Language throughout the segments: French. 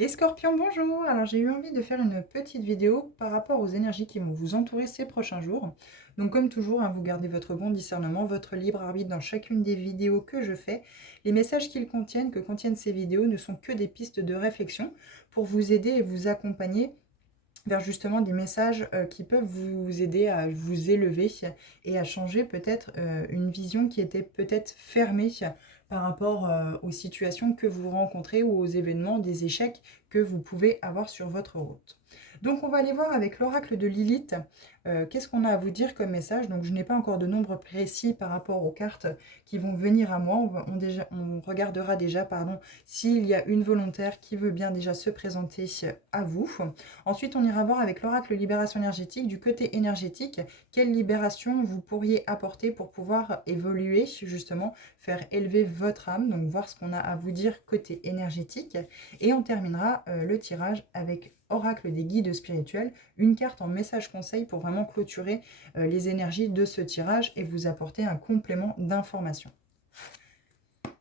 Les scorpions, bonjour! Alors j'ai eu envie de faire une petite vidéo par rapport aux énergies qui vont vous entourer ces prochains jours. Donc comme toujours, vous gardez votre bon discernement, votre libre arbitre dans chacune des vidéos que je fais. Les messages que contiennent ces vidéos ne sont que des pistes de réflexion pour vous aider et vous accompagner vers justement des messages qui peuvent vous aider à vous élever et à changer peut-être une vision qui était peut-être fermée par rapport aux situations que vous rencontrez ou aux événements, des échecs que vous pouvez avoir sur votre route. Donc on va aller voir avec l'oracle de Lilith, qu'est-ce qu'on a à vous dire comme message. Donc je n'ai pas encore de nombre précis par rapport aux cartes qui vont venir à moi. On regardera déjà s'il y a une volontaire qui veut bien déjà se présenter à vous. Ensuite, on ira voir avec l'oracle libération énergétique, du côté énergétique, quelle libération vous pourriez apporter pour pouvoir évoluer, justement, faire élever votre âme, donc voir ce qu'on a à vous dire côté énergétique. Et on terminera le tirage avec oracle des guides spirituels, une carte en message conseil pour vraiment clôturer les énergies de ce tirage et vous apporter un complément d'information.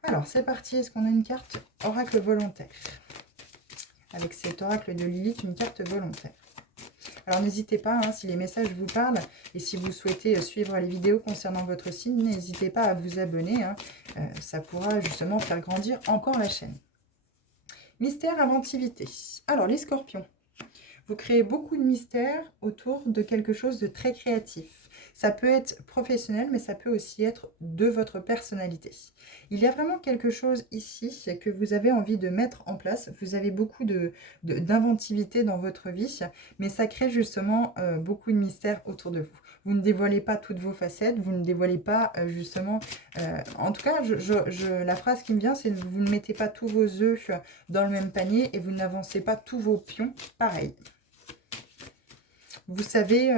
Alors, c'est parti. Est-ce qu'on a une carte oracle volontaire? Avec cet oracle de Lilith, une carte volontaire. Alors n'hésitez pas, si les messages vous parlent et si vous souhaitez suivre les vidéos concernant votre signe, n'hésitez pas à vous abonner. Ça pourra justement faire grandir encore la chaîne. Mystère, inventivité. Alors les scorpions, vous créez beaucoup de mystères autour de quelque chose de très créatif. Ça peut être professionnel, mais ça peut aussi être de votre personnalité. Il y a vraiment quelque chose ici que vous avez envie de mettre en place. Vous avez beaucoup d'inventivité dans votre vie, mais ça crée justement beaucoup de mystères autour de vous. Vous ne dévoilez pas toutes vos facettes, vous ne dévoilez pas justement... en tout cas, la phrase qui me vient, c'est vous ne mettez pas tous vos œufs dans le même panier et vous n'avancez pas tous vos pions pareil. Vous savez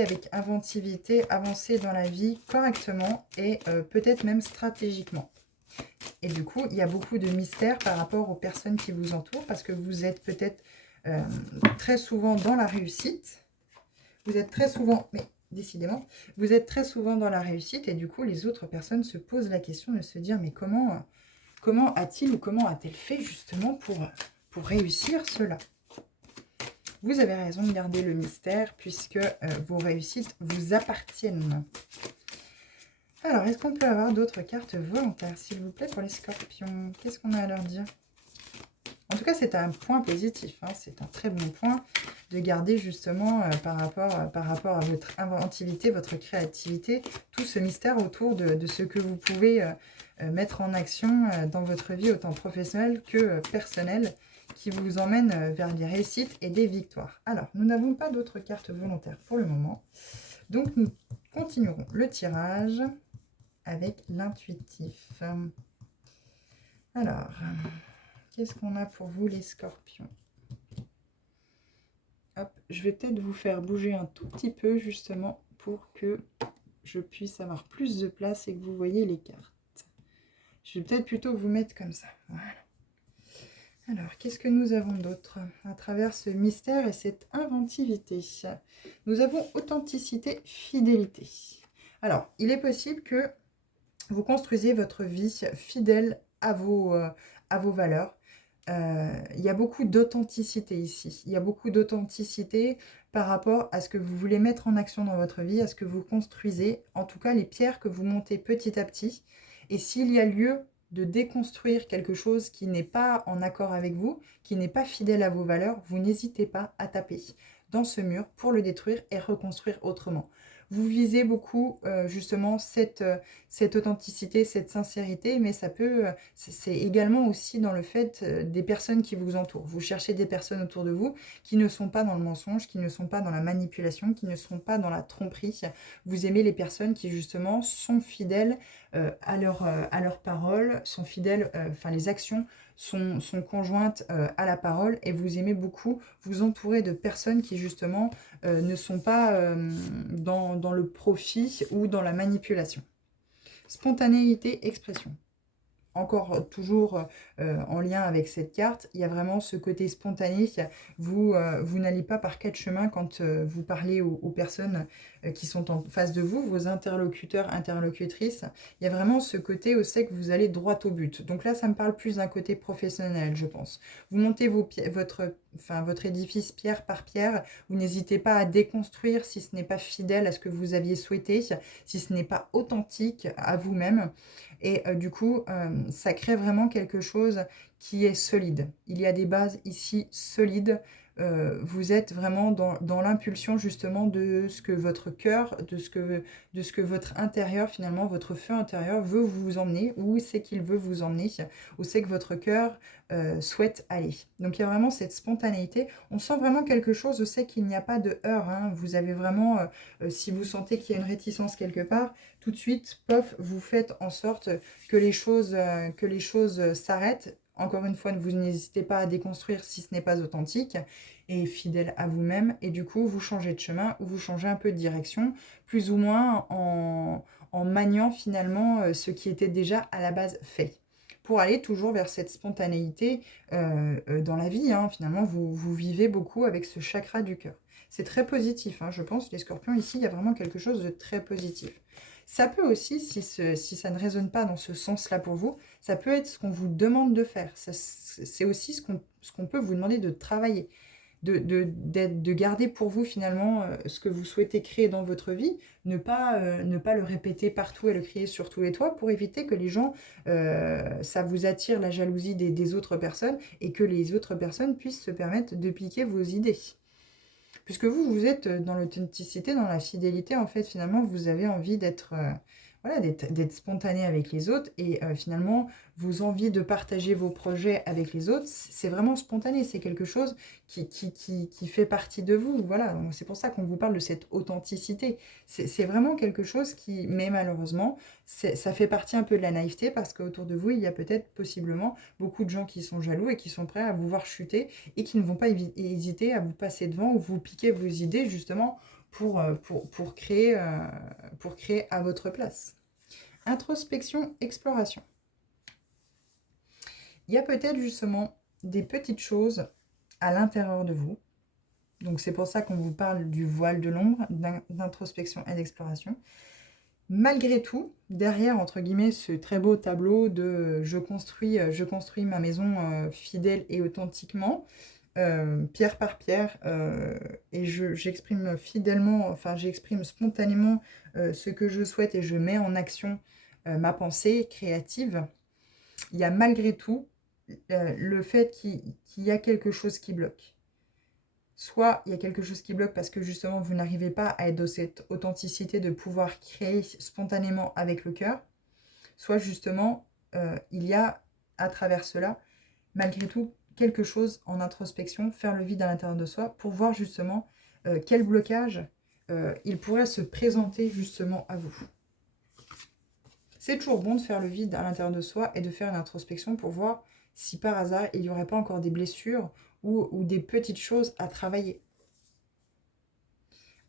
avec inventivité, avancer dans la vie correctement et peut-être même stratégiquement. Et du coup, il y a beaucoup de mystères par rapport aux personnes qui vous entourent parce que vous êtes peut-être très souvent dans la réussite. Vous êtes très souvent, mais décidément, vous êtes très souvent dans la réussite et du coup, les autres personnes se posent la question de se dire mais comment a-t-il ou comment a-t-elle fait justement pour réussir cela? Vous avez raison de garder le mystère puisque vos réussites vous appartiennent. Alors, est-ce qu'on peut avoir d'autres cartes volontaires, s'il vous plaît, pour les scorpions? Qu'est-ce qu'on a à leur dire? En tout cas, c'est un point positif. C'est un très bon point de garder justement par rapport à votre inventivité, votre créativité, tout ce mystère autour de ce que vous pouvez mettre en action dans votre vie, autant professionnelle que personnelle, qui vous emmène vers des réussites et des victoires. Alors, nous n'avons pas d'autres cartes volontaires pour le moment. Donc, nous continuerons le tirage avec l'intuitif. Alors, qu'est-ce qu'on a pour vous les scorpions? Hop, je vais peut-être vous faire bouger un tout petit peu justement pour que je puisse avoir plus de place et que vous voyez les cartes. Je vais peut-être plutôt vous mettre comme ça. Voilà. Alors, qu'est-ce que nous avons d'autre à travers ce mystère et cette inventivité? Nous avons authenticité, fidélité. Alors, il est possible que vous construisiez votre vie fidèle à vos valeurs. Il y a beaucoup d'authenticité ici. Il y a beaucoup d'authenticité par rapport à ce que vous voulez mettre en action dans votre vie, à ce que vous construisez, en tout cas les pierres que vous montez petit à petit. Et s'il y a lieu de déconstruire quelque chose qui n'est pas en accord avec vous, qui n'est pas fidèle à vos valeurs, vous n'hésitez pas à taper dans ce mur pour le détruire et reconstruire autrement. Vous visez beaucoup justement cette authenticité, cette sincérité, mais ça peut, c'est également aussi dans le fait des personnes qui vous entourent. Vous cherchez des personnes autour de vous qui ne sont pas dans le mensonge, qui ne sont pas dans la manipulation, qui ne sont pas dans la tromperie. Vous aimez les personnes qui justement sont fidèles à leur parole, sont fidèles, enfin les actions sont conjointes à la parole, et vous aimez beaucoup vous entourer de personnes qui justement ne sont pas dans le profit ou dans la manipulation. Spontanéité, expression. encore toujours en lien avec cette carte, il y a vraiment ce côté spontané. Vous n'allez pas par quatre chemins quand vous parlez aux personnes qui sont en face de vous, vos interlocuteurs, interlocutrices. Il y a vraiment ce côté où c'est que vous allez droit au but. Donc là, ça me parle plus d'un côté professionnel, je pense. Vous montez votre édifice pierre par pierre. Vous n'hésitez pas à déconstruire si ce n'est pas fidèle à ce que vous aviez souhaité, si ce n'est pas authentique à vous-même. Et du coup, ça crée vraiment quelque chose qui est solide. Il y a des bases ici solides. Vous êtes vraiment dans l'impulsion justement de ce que votre cœur, de ce que votre intérieur, finalement, votre feu intérieur veut vous emmener, où c'est qu'il veut vous emmener, où c'est que votre cœur souhaite aller. Donc il y a vraiment cette spontanéité. On sent vraiment quelque chose, je sais qu'il n'y a pas de heurts, hein. Vous avez vraiment, si vous sentez qu'il y a une réticence quelque part, tout de suite, pof, vous faites en sorte que les choses s'arrêtent. Encore une fois, vous n'hésitez pas à déconstruire si ce n'est pas authentique et fidèle à vous-même. Et du coup, vous changez de chemin ou vous changez un peu de direction, plus ou moins en maniant finalement ce qui était déjà à la base fait. Pour aller toujours vers cette spontanéité dans la vie, hein. Finalement, vous vivez beaucoup avec ce chakra du cœur. C'est très positif, hein, je pense, les scorpions, ici, il y a vraiment quelque chose de très positif. Ça peut aussi, si ça ne résonne pas dans ce sens-là pour vous, ça peut être ce qu'on vous demande de faire. C'est aussi ce qu'on peut vous demander de travailler, de garder pour vous finalement ce que vous souhaitez créer dans votre vie, ne pas le répéter partout et le crier sur tous les toits pour éviter que les gens, ça vous attire la jalousie des autres personnes et que les autres personnes puissent se permettre de piquer vos idées. Puisque vous êtes dans l'authenticité, dans la fidélité, en fait, finalement, vous avez envie d'être voilà, d'être spontané avec les autres et finalement, vos envies de partager vos projets avec les autres, c'est vraiment spontané, c'est quelque chose qui fait partie de vous. Voilà, donc c'est pour ça qu'on vous parle de cette authenticité. C'est vraiment quelque chose qui, mais malheureusement, ça fait partie un peu de la naïveté parce qu'autour de vous, il y a peut-être possiblement beaucoup de gens qui sont jaloux et qui sont prêts à vous voir chuter et qui ne vont pas hésiter à vous passer devant ou vous piquer vos idées justement pour créer à votre place. Introspection, exploration. Il y a peut-être justement des petites choses à l'intérieur de vous. Donc c'est pour ça qu'on vous parle du voile de l'ombre, d'introspection et d'exploration. Malgré tout, derrière, entre guillemets, ce très beau tableau de je construis ma maison fidèle et authentiquement, pierre par pierre, et j'exprime fidèlement, enfin j'exprime spontanément ce que je souhaite et je mets en action ma pensée créative. Il y a malgré tout le fait qu'il y a quelque chose qui bloque. Soit il y a quelque chose qui bloque parce que justement vous n'arrivez pas à être dans cette authenticité de pouvoir créer spontanément avec le cœur, soit justement il y a à travers cela, malgré tout, quelque chose en introspection, faire le vide à l'intérieur de soi pour voir justement quel blocage il pourrait se présenter justement à vous. C'est toujours bon de faire le vide à l'intérieur de soi et de faire une introspection pour voir si par hasard il n'y aurait pas encore des blessures ou des petites choses à travailler.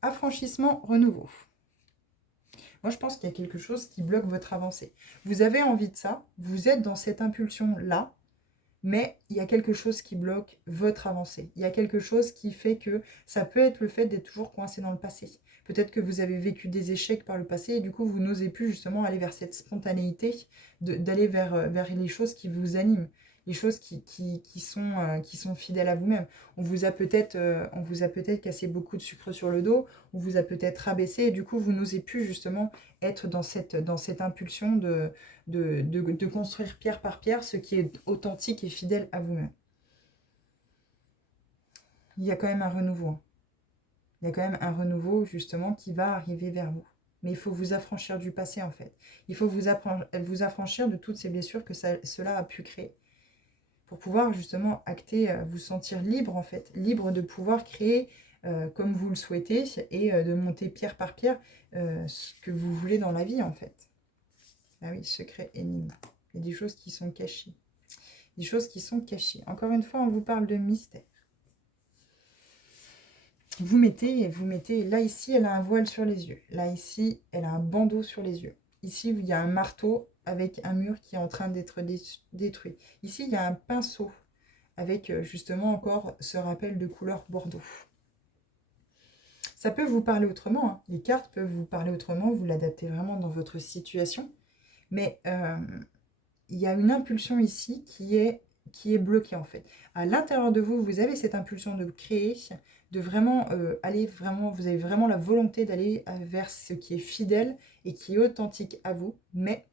Affranchissement, renouveau. Moi, je pense qu'il y a quelque chose qui bloque votre avancée. Vous avez envie de ça, vous êtes dans cette impulsion-là, mais il y a quelque chose qui bloque votre avancée. Il y a quelque chose qui fait que ça peut être le fait d'être toujours coincé dans le passé. Peut-être que vous avez vécu des échecs par le passé et du coup, vous n'osez plus justement aller vers cette spontanéité, d'aller vers les choses qui vous animent, les choses qui sont fidèles à vous-même. On vous a peut-être cassé beaucoup de sucre sur le dos, on vous a peut-être rabaissé et du coup, vous n'osez plus justement être dans cette impulsion de construire pierre par pierre ce qui est authentique et fidèle à vous-même. Il y a quand même un renouveau. Il y a quand même un renouveau justement qui va arriver vers vous. Mais il faut vous affranchir du passé en fait. Il faut vous affranchir de toutes ces blessures que cela a pu créer. Pour pouvoir justement acter, vous sentir libre en fait. Libre de pouvoir créer comme vous le souhaitez et de monter pierre par pierre ce que vous voulez dans la vie en fait. Ah oui, secret, énigme. Il y a des choses qui sont cachées. Des choses qui sont cachées. Encore une fois, on vous parle de mystère. Vous mettez, là ici, elle a un voile sur les yeux. Là ici, elle a un bandeau sur les yeux. Ici, il y a un marteau avec un mur qui est en train d'être détruit. Ici, il y a un pinceau avec justement encore ce rappel de couleur bordeaux. Ça peut vous parler autrement, hein. Les cartes peuvent vous parler autrement, vous l'adaptez vraiment dans votre situation. Mais il y a une impulsion ici qui est bloquée en fait. À l'intérieur de vous, vous avez cette impulsion de créer, de vraiment aller vraiment, vous avez vraiment la volonté d'aller vers ce qui est fidèle et qui est authentique à vous. Mais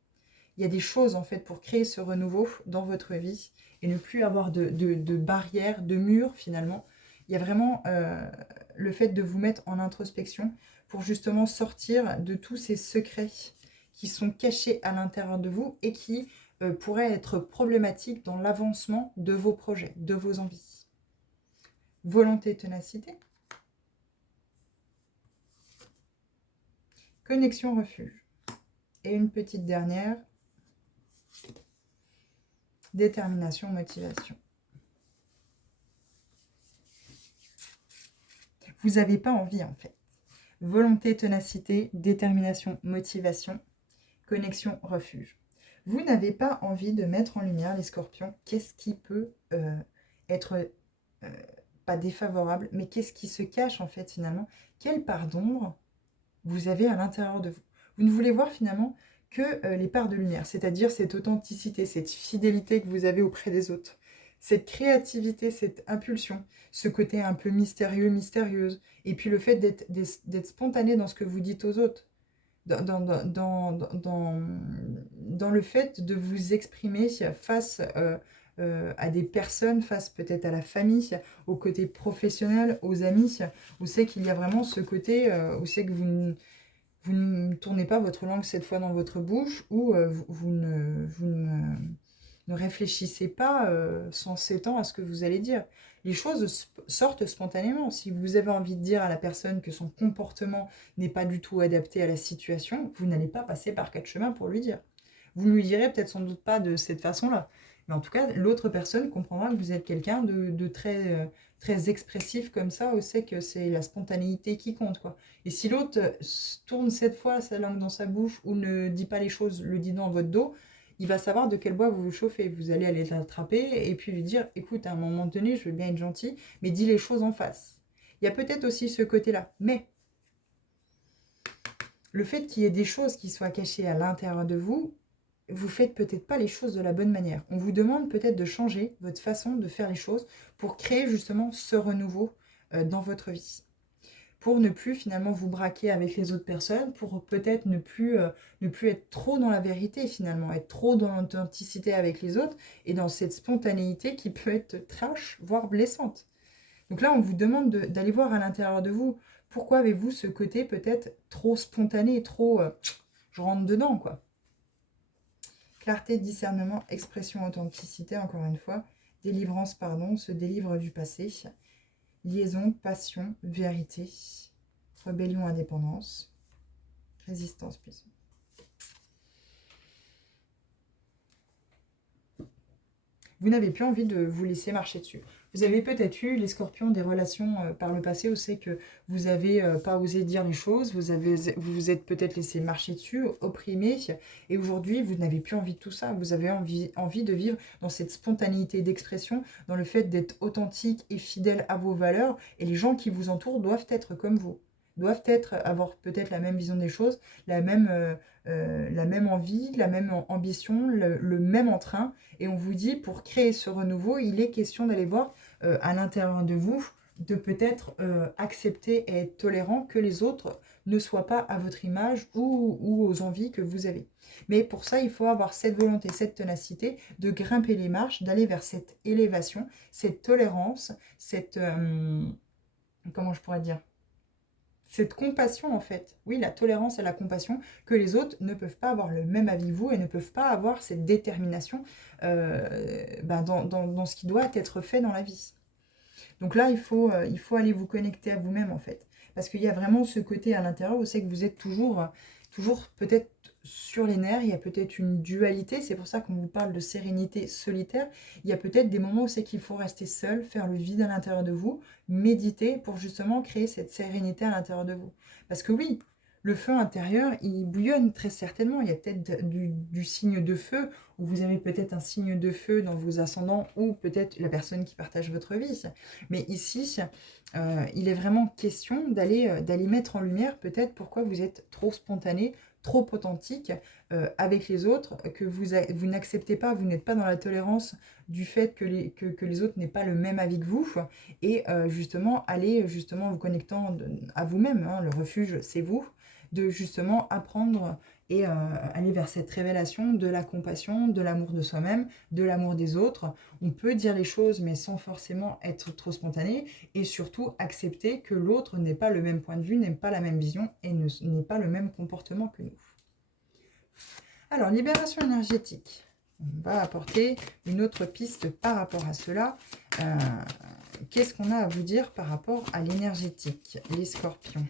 il y a des choses en fait pour créer ce renouveau dans votre vie et ne plus avoir de barrières, de murs finalement. Il y a vraiment le fait de vous mettre en introspection pour justement sortir de tous ces secrets qui sont cachés à l'intérieur de vous et qui pourraient être problématiques dans l'avancement de vos projets, de vos envies. Volonté, ténacité. Connexion, refuge. Et une petite dernière. Détermination, motivation. Vous n'avez pas envie en fait. Volonté, ténacité, détermination, motivation, connexion, refuge. Vous n'avez pas envie de mettre en lumière les scorpions. Qu'est-ce qui peut être pas défavorable, mais qu'est-ce qui se cache en fait finalement? Quelle part d'ombre vous avez à l'intérieur de vous? Vous ne voulez voir finalement que les parts de lumière, c'est-à-dire cette authenticité, cette fidélité que vous avez auprès des autres, cette créativité, cette impulsion, ce côté un peu mystérieux, mystérieuse, et puis le fait d'être spontané dans ce que vous dites aux autres, dans le fait de vous exprimer face à des personnes, face peut-être à la famille, au côté professionnel, aux amis, où c'est qu'il y a vraiment ce côté où c'est que vous ne tournez pas votre langue cette fois dans votre bouche, ou vous ne réfléchissez pas sans s'étendre à ce que vous allez dire. Les choses sortent spontanément. Si vous avez envie de dire à la personne que son comportement n'est pas du tout adapté à la situation, vous n'allez pas passer par 4 chemins pour lui dire. Vous ne lui direz peut-être sans doute pas de cette façon-là. Mais en tout cas, l'autre personne comprendra que vous êtes quelqu'un de très, très expressif comme ça, où c'est que c'est la spontanéité qui compte, quoi. Et si l'autre tourne cette fois sa langue dans sa bouche ou ne dit pas les choses, le dit dans votre dos, il va savoir de quel bois vous vous chauffez. Vous allez aller l'attraper et puis lui dire « Écoute, à un moment donné, je veux bien être gentil, mais dis les choses en face. » Il y a peut-être aussi ce côté-là. Mais le fait qu'il y ait des choses qui soient cachées à l'intérieur de vous, vous faites peut-être pas les choses de la bonne manière. On vous demande peut-être de changer votre façon de faire les choses pour créer justement ce renouveau dans votre vie. Pour ne plus finalement vous braquer avec les autres personnes, pour peut-être ne plus être trop dans la vérité finalement, être trop dans l'authenticité avec les autres et dans cette spontanéité qui peut être trash, voire blessante. Donc là, on vous demande d'aller voir à l'intérieur de vous, pourquoi avez-vous ce côté peut-être trop spontané, trop je rentre dedans, quoi. Clarté, discernement, expression, authenticité, encore une fois, délivrance, pardon, se délivre du passé, liaison, passion, vérité, rébellion, indépendance, résistance, puissance. Vous n'avez plus envie de vous laisser marcher dessus. Vous avez peut-être eu, les scorpions, des relations par le passé où c'est que vous n'avez pas osé dire les choses, vous vous êtes peut-être laissé marcher dessus, opprimé, et aujourd'hui, vous n'avez plus envie de tout ça. Vous avez envie de vivre dans cette spontanéité d'expression, dans le fait d'être authentique et fidèle à vos valeurs, et les gens qui vous entourent doivent être comme vous, doivent avoir peut-être la même vision des choses, la même envie, la même ambition, le même entrain. Et on vous dit, pour créer ce renouveau, il est question d'aller voir à l'intérieur de vous, de peut-être accepter et être tolérant que les autres ne soient pas à votre image ou aux envies que vous avez. Mais pour ça, il faut avoir cette volonté, cette ténacité de grimper les marches, d'aller vers cette élévation, cette tolérance, cette... comment je pourrais dire ? Cette compassion en fait, oui, la tolérance et la compassion, que les autres ne peuvent pas avoir le même avis que vous et ne peuvent pas avoir cette détermination dans ce qui doit être fait dans la vie. Donc là, il faut aller vous connecter à vous-même en fait, parce qu'il y a vraiment ce côté à l'intérieur où c'est que vous êtes toujours peut-être sur les nerfs, il y a peut-être une dualité, c'est pour ça qu'on vous parle de sérénité solitaire. Il y a peut-être des moments où c'est qu'il faut rester seul, faire le vide à l'intérieur de vous, méditer pour justement créer cette sérénité à l'intérieur de vous. Parce que oui, le feu intérieur, il bouillonne très certainement. Il y a peut-être du signe de feu, ou vous avez peut-être un signe de feu dans vos ascendants, ou peut-être la personne qui partage votre vie. Mais ici, il est vraiment question d'aller mettre en lumière peut-être pourquoi vous êtes trop spontané, trop authentique avec les autres, que vous n'acceptez pas, vous n'êtes pas dans la tolérance du fait que les autres n'aient pas le même avis que vous, et justement, aller justement vous connectant à vous-même, hein, le refuge, c'est vous, de justement apprendre et aller vers cette révélation de la compassion, de l'amour de soi-même, de l'amour des autres. On peut dire les choses, mais sans forcément être trop spontané, et surtout accepter que l'autre n'ait pas le même point de vue, n'ait pas la même vision, et n'ait pas le même comportement que nous. Alors, libération énergétique. On va apporter une autre piste par rapport à cela. Qu'est-ce qu'on a à vous dire par rapport à l'énergétique, les scorpions?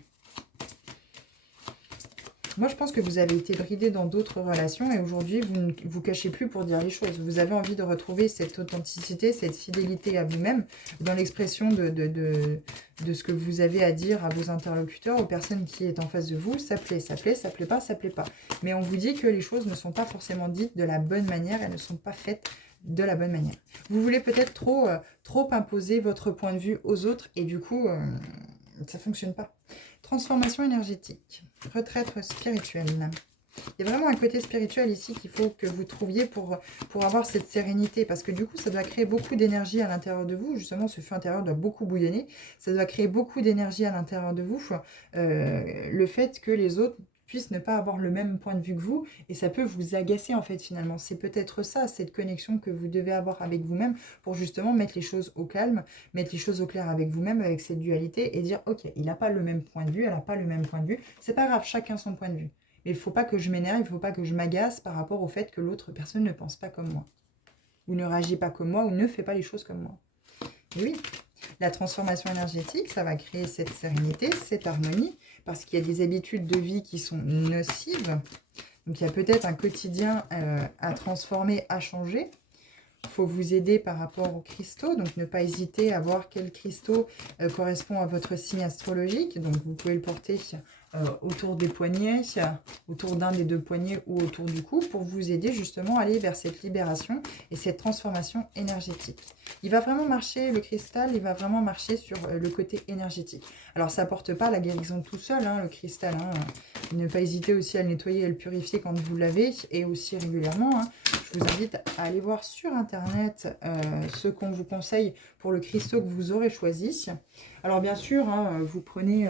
Moi, je pense que vous avez été bridé dans d'autres relations et aujourd'hui, vous ne vous cachez plus pour dire les choses. Vous avez envie de retrouver cette authenticité, cette fidélité à vous-même dans l'expression de ce que vous avez à dire à vos interlocuteurs, aux personnes qui sont en face de vous. Ça plaît, ça plaît, ça plaît pas, ça plaît pas. Mais on vous dit que les choses ne sont pas forcément dites de la bonne manière, elles ne sont pas faites de la bonne manière. Vous voulez peut-être trop imposer votre point de vue aux autres et du coup, ça ne fonctionne pas. Transformation énergétique, retraite spirituelle. Il y a vraiment un côté spirituel ici qu'il faut que vous trouviez pour avoir cette sérénité. Parce que du coup, ça doit créer beaucoup d'énergie à l'intérieur de vous. Justement, ce feu intérieur doit beaucoup bouillonner. Ça doit créer beaucoup d'énergie à l'intérieur de vous. Le fait que les autres puissent ne pas avoir le même point de vue que vous. Et ça peut vous agacer en fait finalement. C'est peut-être ça, cette connexion que vous devez avoir avec vous-même pour justement mettre les choses au calme, mettre les choses au clair avec vous-même, avec cette dualité et dire ok, il n'a pas le même point de vue, elle n'a pas le même point de vue. C'est pas grave, chacun son point de vue. Mais il ne faut pas que je m'énerve, il ne faut pas que je m'agace par rapport au fait que l'autre personne ne pense pas comme moi. Ou ne réagit pas comme moi, ou ne fait pas les choses comme moi. Et oui, la transformation énergétique, ça va créer cette sérénité, cette harmonie, parce qu'il y a des habitudes de vie qui sont nocives. Donc il y a peut-être un quotidien à transformer, à changer. Il faut vous aider par rapport aux cristaux, donc ne pas hésiter à voir quel cristaux correspond à votre signe astrologique. Donc vous pouvez le porter autour des poignets, autour d'un des deux poignets ou autour du cou pour vous aider justement à aller vers cette libération et cette transformation énergétique. Il va vraiment marcher, le cristal, il va vraiment marcher sur le côté énergétique. Alors ça n'apporte pas la guérison tout seul, hein, le cristal. Hein. Ne pas hésiter aussi à le nettoyer et à le purifier quand vous l'avez et aussi régulièrement. Hein. Je vous invite à aller voir sur internet ce qu'on vous conseille pour le cristaux que vous aurez choisi. Alors bien sûr, hein, vous prenez...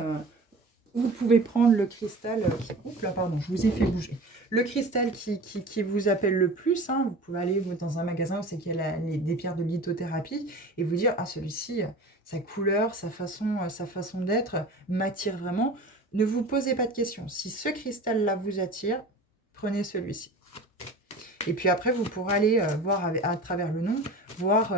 vous pouvez prendre le cristal qui... Oups là, pardon, je vous ai fait bouger. Le cristal qui vous appelle le plus. Hein, vous pouvez aller dans un magasin où c'est qu'il y a des pierres de lithothérapie et vous dire, ah celui-ci, sa couleur, sa façon d'être m'attire vraiment. Ne vous posez pas de questions. Si ce cristal-là vous attire, prenez celui-ci. Et puis après, vous pourrez aller voir à travers le nom, voir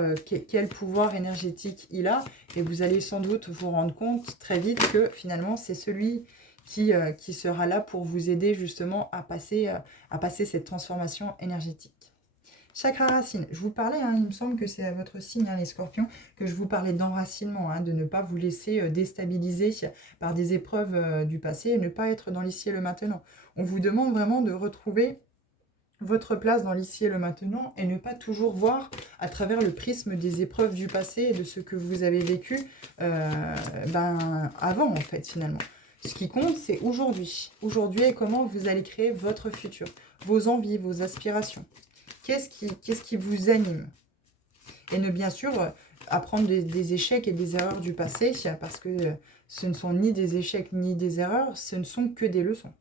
quel pouvoir énergétique il a. Et vous allez sans doute vous rendre compte très vite que finalement, c'est celui qui sera là pour vous aider justement à passer cette transformation énergétique. Chakra racine, je vous parlais, hein, il me semble que c'est à votre signe, hein, les scorpions, que je vous parlais d'enracinement, hein, de ne pas vous laisser déstabiliser par des épreuves du passé et ne pas être dans l'ici et le maintenant. On vous demande vraiment de retrouver votre place dans l'ici et le maintenant et ne pas toujours voir à travers le prisme des épreuves du passé et de ce que vous avez vécu avant en fait finalement. Ce qui compte c'est aujourd'hui. Aujourd'hui et comment vous allez créer votre futur, vos envies, vos aspirations. Qu'est-ce qui vous anime? Et ne bien sûr apprendre des échecs et des erreurs du passé parce que ce ne sont ni des échecs ni des erreurs, ce ne sont que des leçons.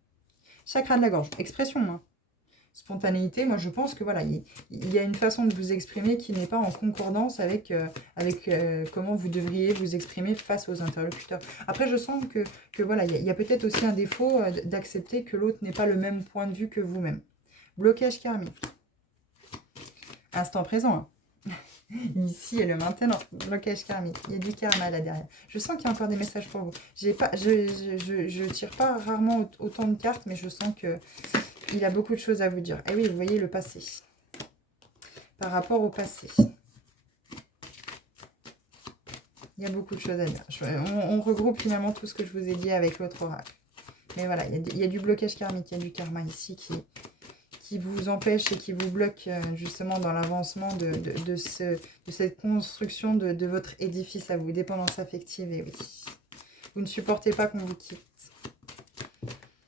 Chakra de la gorge, expression, hein. Spontanéité, moi je pense que voilà, il y a une façon de vous exprimer qui n'est pas en concordance avec comment vous devriez vous exprimer face aux interlocuteurs. Après, je sens que voilà, il y a peut-être aussi un défaut d'accepter que l'autre n'ait pas le même point de vue que vous-même. Blocage karmique. Instant présent. Hein. Ici et le maintenant. Blocage karmique. Il y a du karma là derrière. Je sens qu'il y a encore des messages pour vous. Je tire pas rarement autant de cartes, mais je sens que il a beaucoup de choses à vous dire. Et oui, vous voyez le passé. Par rapport au passé. Il y a beaucoup de choses à dire. On regroupe finalement tout ce que je vous ai dit avec l'autre oracle. Mais voilà, il y a du blocage karmique, il y a du karma ici qui vous empêche et qui vous bloque justement dans l'avancement de cette construction de votre édifice à vous, dépendance affective, et oui. Vous ne supportez pas qu'on vous quitte.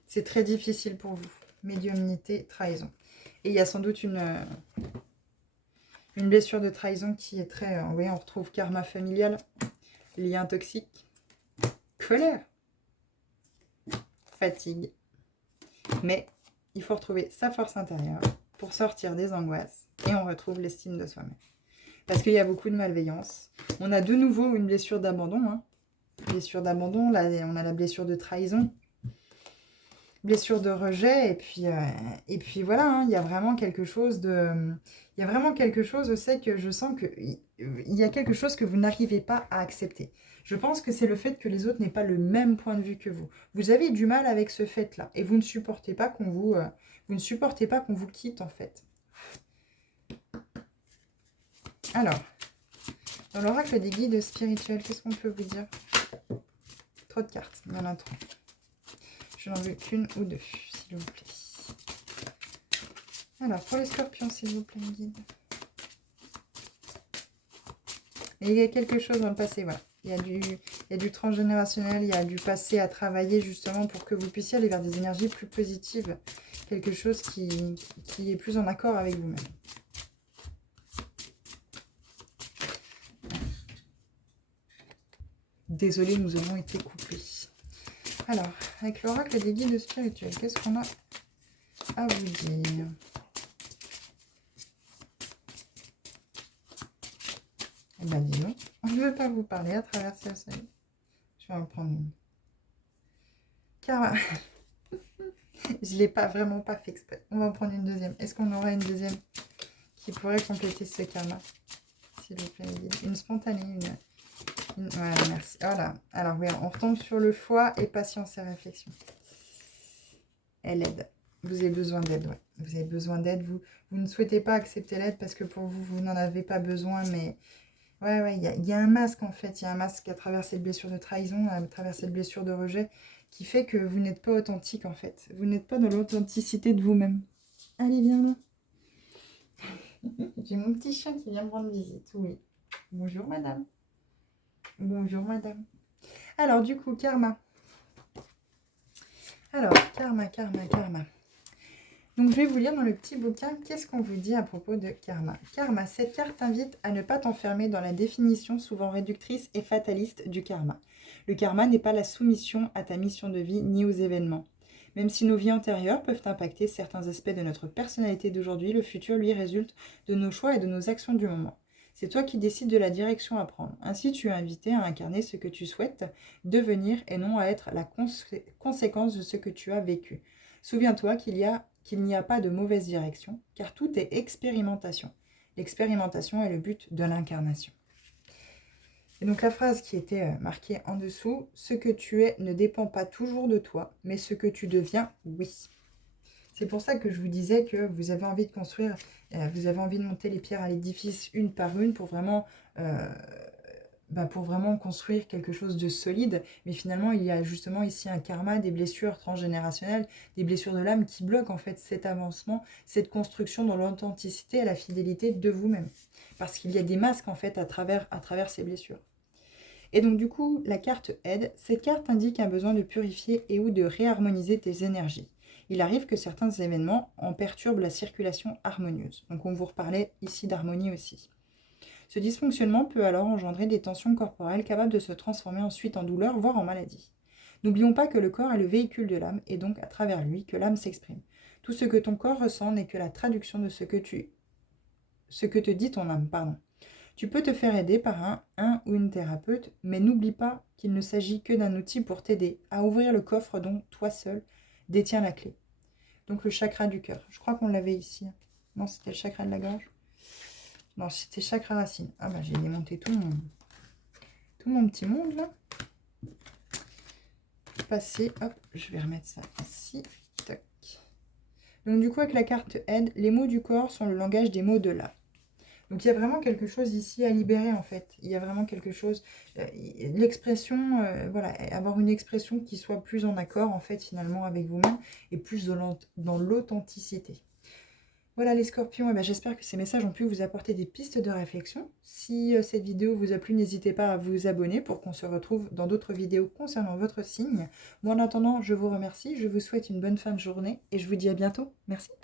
C'est très difficile pour vous. Médiumnité, trahison. Et il y a sans doute une blessure de trahison qui est très... vous voyez, on retrouve karma familial, lien toxique, colère, fatigue. Mais il faut retrouver sa force intérieure pour sortir des angoisses et on retrouve l'estime de soi-même. Parce qu'il y a beaucoup de malveillance. On a de nouveau une blessure d'abandon. Hein. Blessure d'abandon, là on a la blessure de trahison. Blessure de rejet, et puis voilà, hein, il y a vraiment quelque chose de... Il y a vraiment quelque chose, c'est que je sens qu'il y a quelque chose que vous n'arrivez pas à accepter. Je pense que c'est le fait que les autres n'aient pas le même point de vue que vous. Vous avez du mal avec ce fait-là, et vous ne supportez pas qu'on vous, quitte, en fait. Alors, dans l'oracle des guides spirituels, qu'est-ce qu'on peut vous dire? Trop de cartes, il y en a trop. Je n'en veux qu'une ou deux, s'il vous plaît. Alors, pour les scorpions, s'il vous plaît, guide. Et il y a quelque chose dans le passé, voilà. Il y a du transgénérationnel, il y a du passé à travailler justement pour que vous puissiez aller vers des énergies plus positives. Quelque chose qui est plus en accord avec vous-même. Désolée, nous avons été coupés. Alors, avec l'oracle des guides spirituels, qu'est-ce qu'on a à vous dire? Eh bien, dis donc, on ne veut pas vous parler à travers ce seuil. Je vais en prendre une. Car je ne l'ai vraiment pas fait exprès. On va en prendre une deuxième. Est-ce qu'on aura une deuxième qui pourrait compléter ce karma? S'il vous plaît, une spontanée, voilà, merci. Voilà. Alors, oui, on retombe sur le foie et patience et réflexion. Elle aide. Vous avez besoin d'aide, ouais. Vous avez besoin d'aide. Vous ne souhaitez pas accepter l'aide parce que pour vous, vous n'en avez pas besoin, mais... Ouais, il y a un masque, en fait. Il y a un masque à travers cette blessure de trahison, à travers cette blessure de rejet, qui fait que vous n'êtes pas authentique, en fait. Vous n'êtes pas dans l'authenticité de vous-même. Allez, viens là. J'ai mon petit chien qui vient me rendre visite, oui. Bonjour, madame. Bonjour, madame. Alors, du coup, karma. Alors, karma. Donc, je vais vous lire dans le petit bouquin qu'est-ce qu'on vous dit à propos de karma. Karma, cette carte t'invite à ne pas t'enfermer dans la définition souvent réductrice et fataliste du karma. Le karma n'est pas la soumission à ta mission de vie ni aux événements. Même si nos vies antérieures peuvent impacter certains aspects de notre personnalité d'aujourd'hui, le futur, lui, résulte de nos choix et de nos actions du moment. C'est toi qui décides de la direction à prendre. Ainsi, tu es invité à incarner ce que tu souhaites devenir et non à être la conséquence de ce que tu as vécu. Souviens-toi qu'il n'y a pas de mauvaise direction, car tout est expérimentation. L'expérimentation est le but de l'incarnation. Et donc la phrase qui était marquée en dessous, ce que tu es ne dépend pas toujours de toi, mais ce que tu deviens, oui. C'est pour ça que je vous disais que vous avez envie de construire, vous avez envie de monter les pierres à l'édifice une par une pour vraiment construire quelque chose de solide. Mais finalement, il y a justement ici un karma, des blessures transgénérationnelles, des blessures de l'âme qui bloquent en fait cet avancement, cette construction dans l'authenticité et la fidélité de vous-même. Parce qu'il y a des masques en fait à travers ces blessures. Et donc du coup, la carte aide. Cette carte indique un besoin de purifier et ou de réharmoniser tes énergies. Il arrive que certains événements en perturbent la circulation harmonieuse. Donc on vous reparlait ici d'harmonie aussi. Ce dysfonctionnement peut alors engendrer des tensions corporelles capables de se transformer ensuite en douleur, voire en maladie. N'oublions pas que le corps est le véhicule de l'âme et donc à travers lui que l'âme s'exprime. Tout ce que ton corps ressent n'est que la traduction de ce que te dit ton âme, Tu peux te faire aider par un ou une thérapeute, mais n'oublie pas qu'il ne s'agit que d'un outil pour t'aider à ouvrir le coffre dont toi seul détiens la clé. Donc le chakra du cœur. Je crois qu'on l'avait ici. Non, c'était le chakra de la gorge. Non, c'était chakra racine. Ah bah j'ai démonté tout mon petit monde là. Passer, hop, je vais remettre ça ici. Tac. Donc du coup avec la carte aide, les mots du corps sont le langage des mots de l'âme. Donc il y a vraiment quelque chose ici à libérer en fait. Il y a vraiment quelque chose, l'expression, voilà, avoir une expression qui soit plus en accord en fait finalement avec vous-même et plus dans l'authenticité. Voilà les scorpions, eh ben, j'espère que ces messages ont pu vous apporter des pistes de réflexion. Si cette vidéo vous a plu, n'hésitez pas à vous abonner pour qu'on se retrouve dans d'autres vidéos concernant votre signe. Moi en attendant, je vous remercie, je vous souhaite une bonne fin de journée et je vous dis à bientôt. Merci.